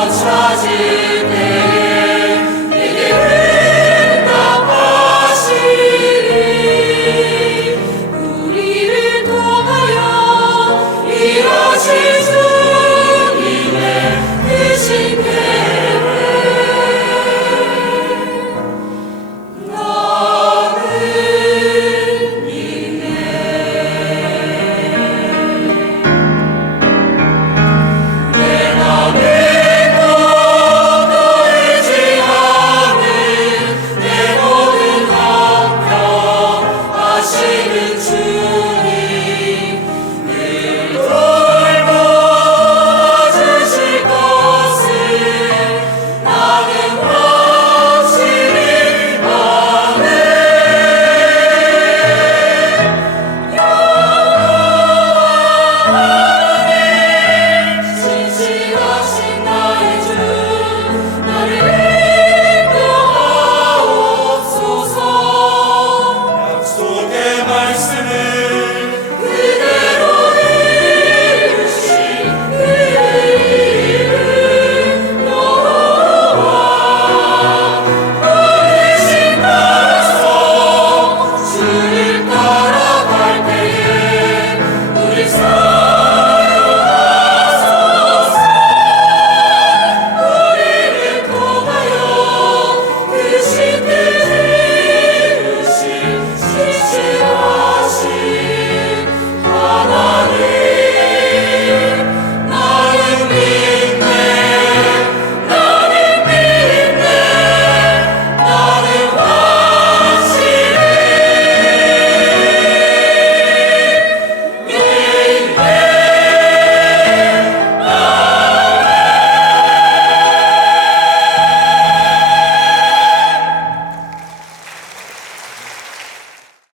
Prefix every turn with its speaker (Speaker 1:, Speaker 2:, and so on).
Speaker 1: God's